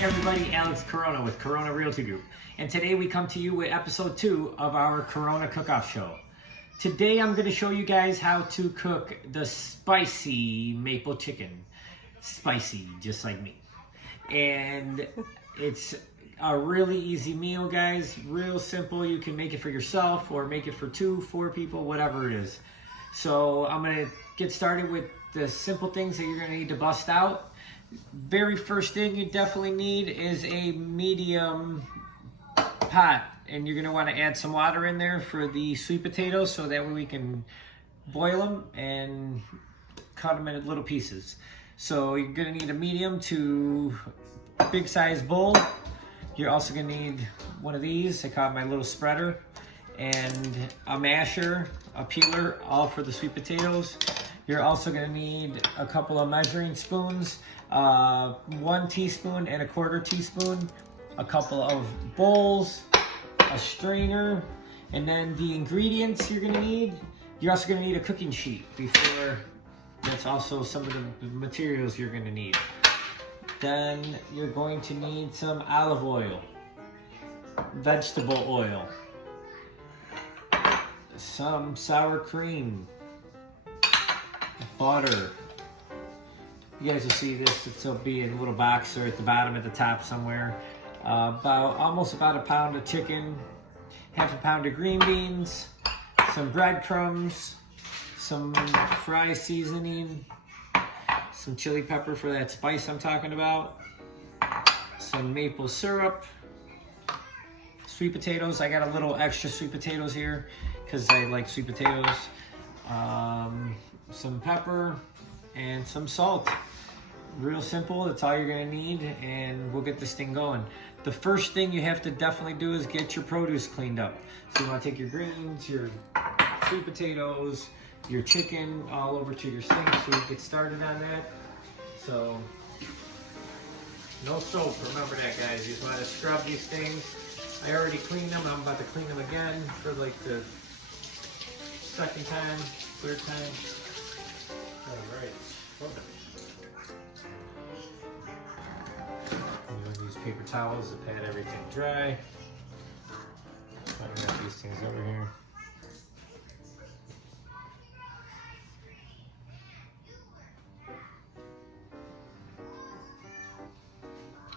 Hey everybody, Alex Corona with Corona Realty Group. And today we come to you with episode 2 of our Corona Cook-Off Show. Today I'm going to show you guys how to cook the spicy maple chicken. Spicy, just like me. And it's a really easy meal, guys. Real simple. You can make it for yourself or make it for 2, 4 people, whatever it is. So I'm going to get started with the simple things that you're going to need to bust out. Very first thing you definitely need is a medium pot, and you're going to want to add some water in there for the sweet potatoes so that way we can boil them and cut them into little pieces. So you're going to need a medium to big size bowl. You're also going to need one of these. I call it my little spreader, and a masher, a peeler, all for the sweet potatoes. You're also going to need a couple of measuring spoons, 1 teaspoon and a 1/4 teaspoon, a couple of bowls, a strainer, and then the ingredients you're going to need. You're also going to need a cooking sheet before. That's also some of the materials you're going to need. Then you're going to need some olive oil, vegetable oil, some sour cream, butter. You guys will see this. It'll be in a little box or at the bottom, at the top somewhere. Almost about a pound of chicken, half a pound of green beans, some breadcrumbs, some fry seasoning, some chili pepper for that spice I'm talking about, some maple syrup, sweet potatoes. I got a little extra sweet potatoes here because I like sweet potatoes. Some pepper and some salt. Real simple. That's all you're gonna need, and we'll get this thing going. The first thing you have to definitely do is get your produce cleaned up. So you want to take your greens, your sweet potatoes, your chicken, all over to your sink so you get started on that. So no soap, remember that, guys. You just want to scrub these things. I already cleaned them. I'm about to clean them again for like the second time, third time. All right. I'm going to use paper towels to pat everything dry. I got these things over here.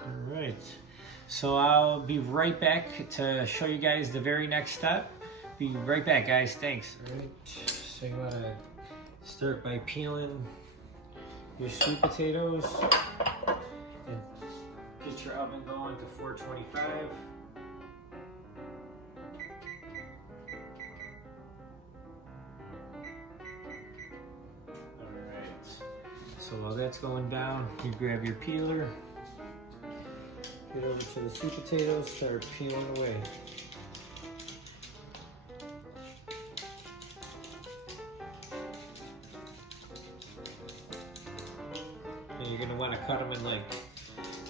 All right. So I'll be right back to show you guys the very next step. Be right back, guys. Thanks. All right. So you want to start by peeling your sweet potatoes and get your oven going to 425. Alright, so while that's going down, you grab your peeler, get over to the sweet potatoes, start peeling away. And you're going to want to cut them in like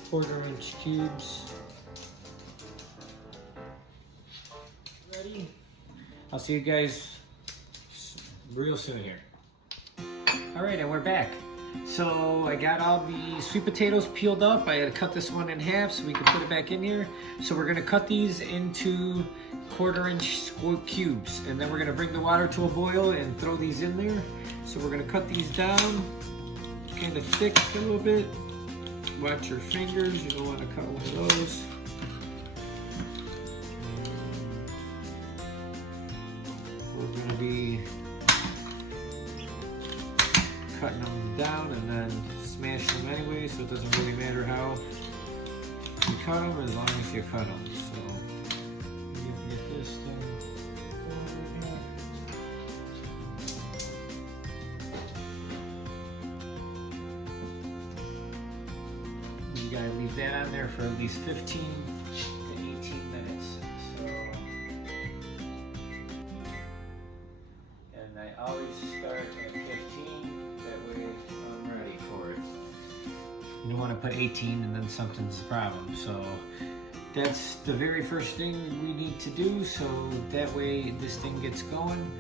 1/4 inch cubes. Ready? I'll see you guys real soon here. Alright, and we're back. So I got all the sweet potatoes peeled up. I had to cut this one in half so we can put it back in here. So we're going to cut these into 1/4 inch cubes. And then we're going to bring the water to a boil and throw these in there. So we're going to cut these down. Kind of thick a little bit. Watch your fingers, you don't want to cut one of those. We're going to be cutting them down and then smashing them anyway, so it doesn't really matter how you cut them as long as you cut them. So you can get this thing. You gotta leave that on there for at least 15 to 18 minutes. So, and I always start at 15, that way I'm ready for it. You don't want to put 18 and then something's the problem. So that's the very first thing we need to do, so that way this thing gets going.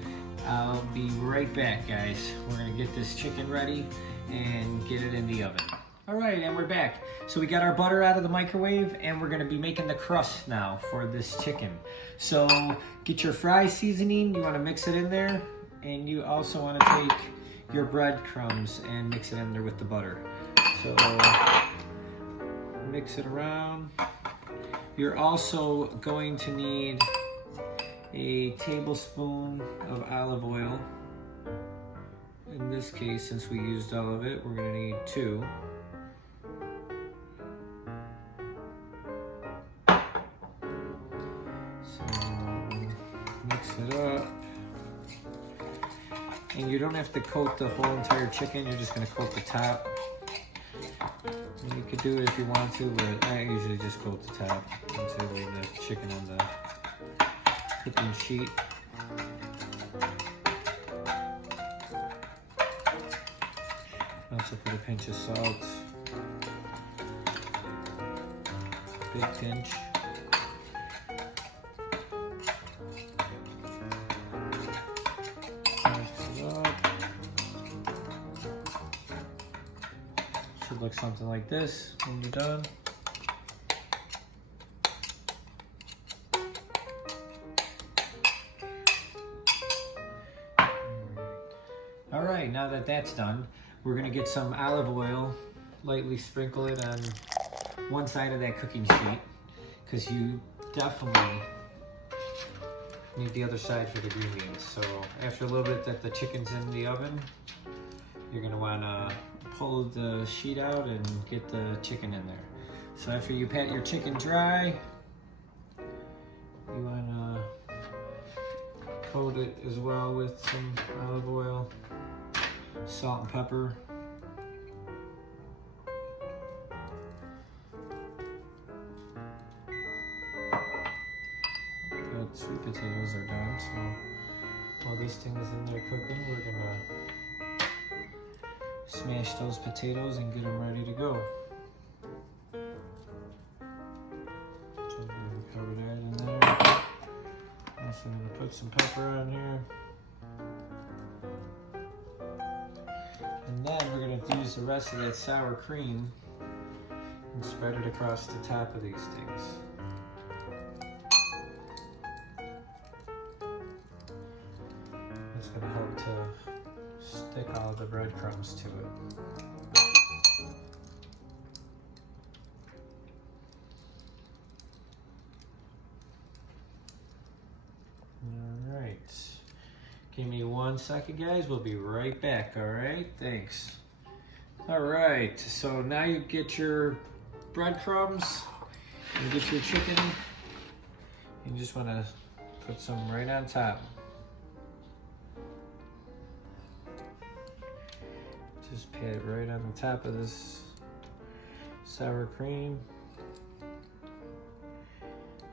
I'll be right back, guys. We're gonna get this chicken ready and get it in the oven. All right, and we're back. So we got our butter out of the microwave, and we're gonna be making the crust now for this chicken. So get your fry seasoning, you wanna mix it in there, and you also wanna take your breadcrumbs and mix it in there with the butter. So mix it around. You're also going to need a tablespoon of olive oil. In this case, since we used all of it, we're gonna need 2. Mix it up. And you don't have to coat the whole entire chicken, you're just gonna coat the top. And you could do it if you want to, but I usually just coat the top until I leave the chicken on the cooking sheet. Also put a pinch of salt. Big pinch. Should look something like this when you're done. All right, now that that's done, we're gonna get some olive oil, lightly sprinkle it on one side of that cooking sheet, because you definitely need the other side for the green beans. So after a little bit that the chicken's in the oven, you're gonna wanna pull the sheet out and get the chicken in there. So after you pat your chicken dry, you wanna coat it as well with some olive oil, salt and pepper. Good, sweet potatoes are done, so while these things in there cooking, we're gonna smash those potatoes and get them ready to go. So we're gonna cover that in there. Also I'm gonna put some pepper on here. And then we're gonna use the rest of that sour cream and spread it across the top of these things. It's gonna help to stick all of the breadcrumbs to it. All right. Give me 1 second, guys. We'll be right back, all right? Thanks. All right, so now you get your breadcrumbs, you get your chicken. You just wanna put some right on top. Just pat it right on the top of this sour cream.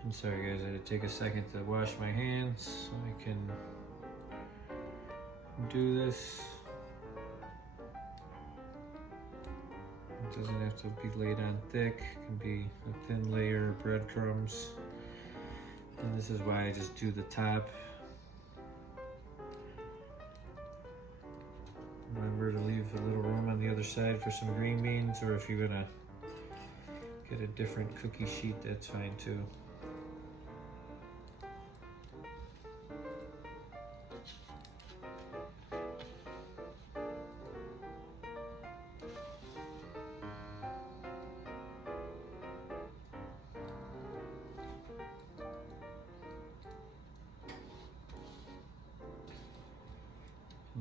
I'm sorry guys, I had to take a second to wash my hands so I can do this. It doesn't have to be laid on thick, it can be a thin layer of breadcrumbs. And this is why I just do the top. Remember to leave a little room on the other side for some green beans, or if you're gonna get a different cookie sheet, that's fine too.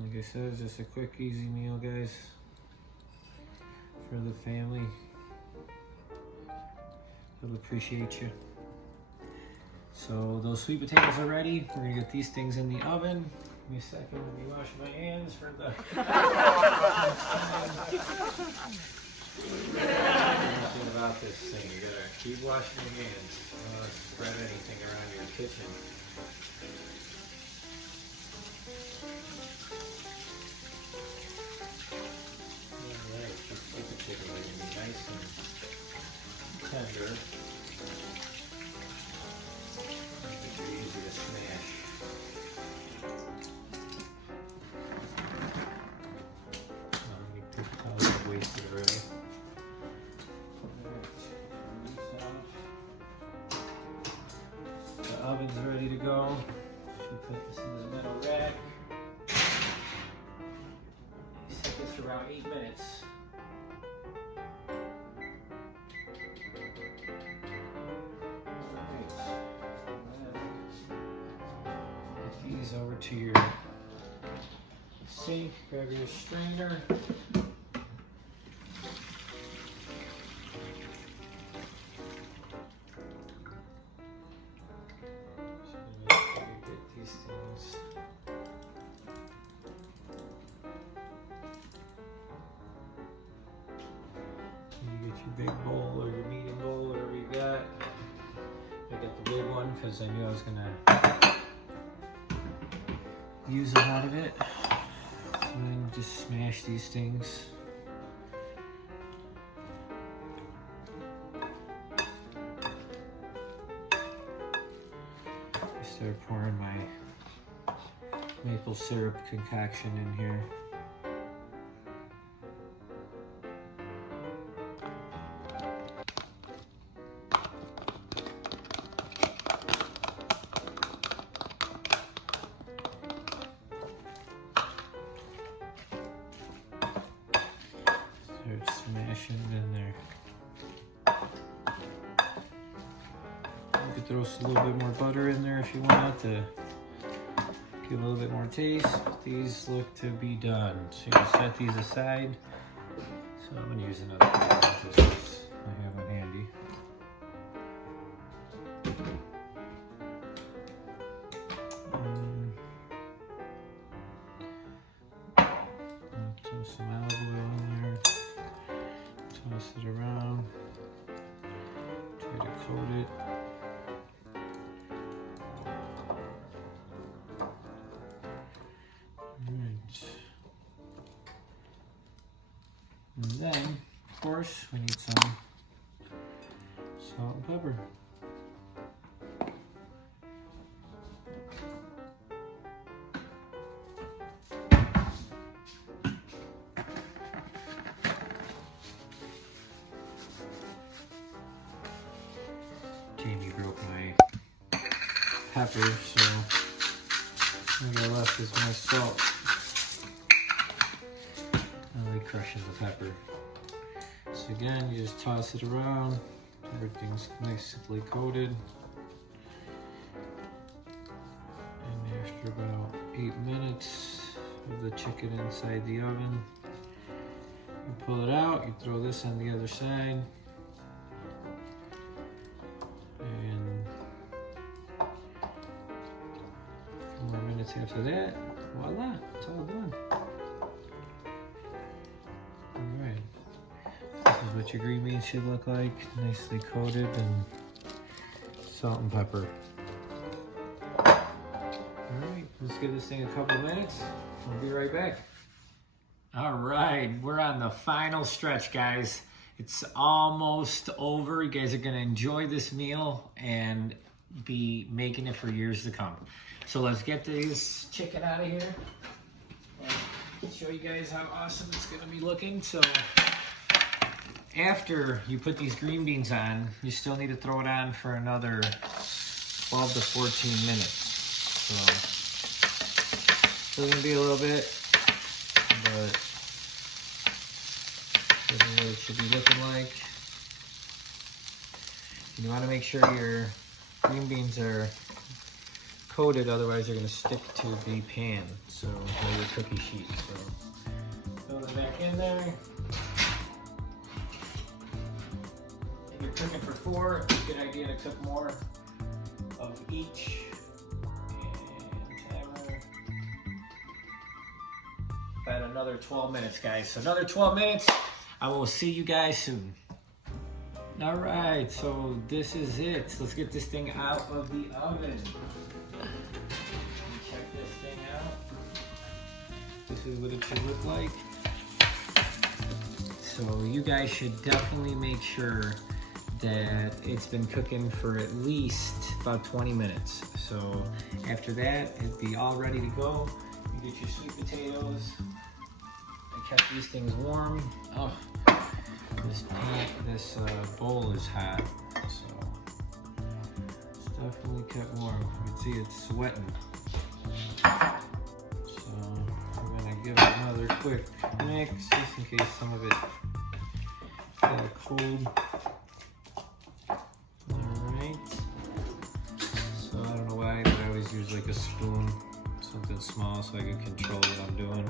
Like I said, it's just a quick, easy meal, guys, for the family. They'll appreciate you. So those sweet potatoes are ready. We're gonna get these things in the oven. Give me a second, let me wash my hands for the... Anything about this thing, you gotta keep washing your hands. Don't spread anything around your kitchen. Nice and tender. They're easy to smash. I've wasted already. 8 minutes. Get these over to your sink, grab your strainer. Your big bowl or your medium bowl, whatever you got. I got the big one because I knew I was gonna use a lot of it. So then just smash these things. I start pouring my maple syrup concoction in here. Smashing it in there. You could throw a little bit more butter in there if you want to give a little bit more taste. These look to be done. So you can set these aside. So I'm going to use another one just because I have one handy. Throw some olive oil in there. Toss it around, try to coat it. Alright. And then, of course, we need some salt and pepper. Jamie broke my pepper, so all I got left is my salt. I like crushing the pepper. So again, you just toss it around. Everything's nicely coated. And after about 8 minutes of the chicken inside the oven, you pull it out, you throw this on the other side. More minutes after that, voila, it's all done. Alright, this is what your green beans should look like, nicely coated and salt and pepper. Alright, let's give this thing a couple minutes. We'll be right back. Alright, we're on the final stretch, guys. It's almost over. You guys are gonna enjoy this meal and be making it for years to come. So let's get this chicken out of here. I'll show you guys how awesome it's gonna be looking. So after you put these green beans on, you still need to throw it on for another 12 to 14 minutes. So still gonna be a little bit, but this is what it should be looking like. You wanna make sure your green beans are coated, otherwise they're going to stick to the pan, so or your cookie sheet. So throw them back in there. If you're cooking for 4, it's a good idea to cook more of each. And timer. About another 12 minutes, guys. So another 12 minutes. I will see you guys soon. All right, so this is it. Let's get this thing out of the oven. Check this thing out. This is what it should look like. So you guys should definitely make sure that it's been cooking for at least about 20 minutes. So after that, it'd be all ready to go. You get your sweet potatoes. I kept these things warm. Oh, this bowl is hot, so it's definitely kept warm. You can see it's sweating. So I'm gonna give it another quick mix just in case some of it got cold. Alright. So I don't know why, but I always use like a spoon, something small so I can control what I'm doing.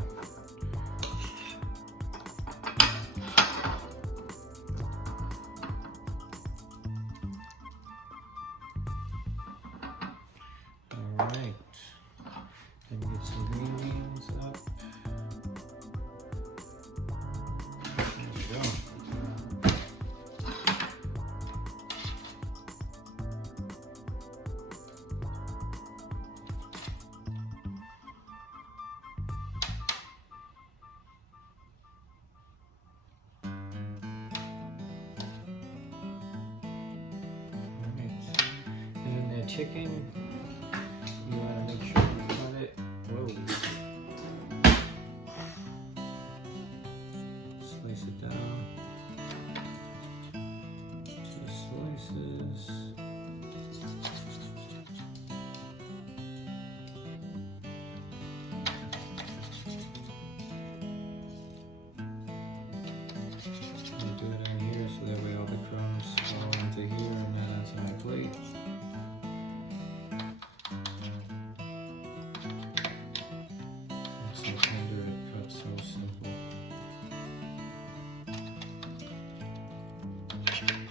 Alright. Let me get some green beans up. There we go. And then that chicken, you want to make sure you cut it. Whoa. Slice it down. Just slices. I'll do it on here so that way all the crumbs fall into here and then onto my plate. It's so tender, it cuts so simple. Alright.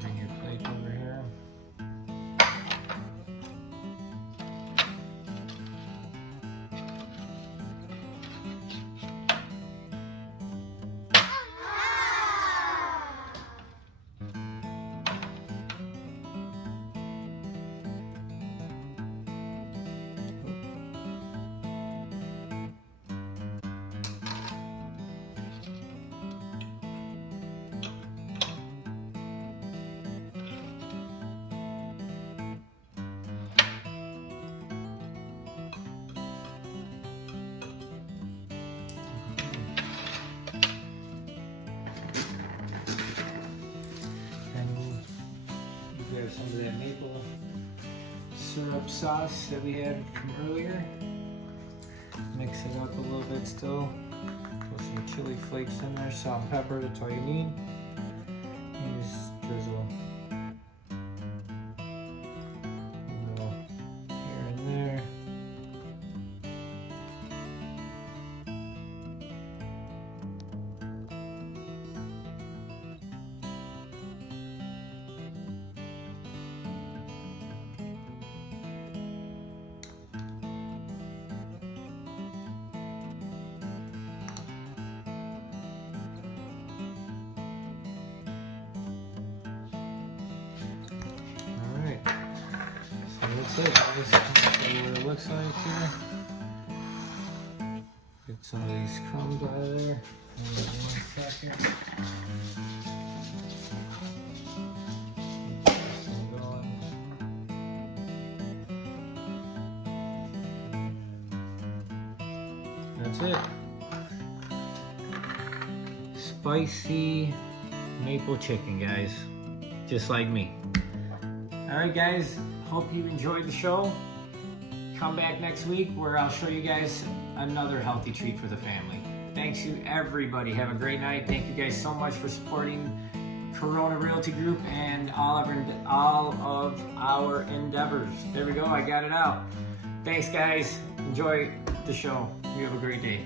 Bring your plate over here. Grab some of that maple syrup sauce that we had from earlier. Mix it up a little bit still. Put some chili flakes in there, salt and pepper, that's all you need. And just drizzle a little here and there. That's it. I'll just show you what it looks like here. Get some of these crumbs out of there. Hold on 1 second. Get this one going. That's it. Spicy maple chicken, guys. Just like me. Alright guys, hope you enjoyed the show. Come back next week where I'll show you guys another healthy treat for the family. Thanks you everybody. Have a great night. Thank you guys so much for supporting Corona Realty Group and all of our endeavors. There we go, I got it out. Thanks guys. Enjoy the show. You have a great day.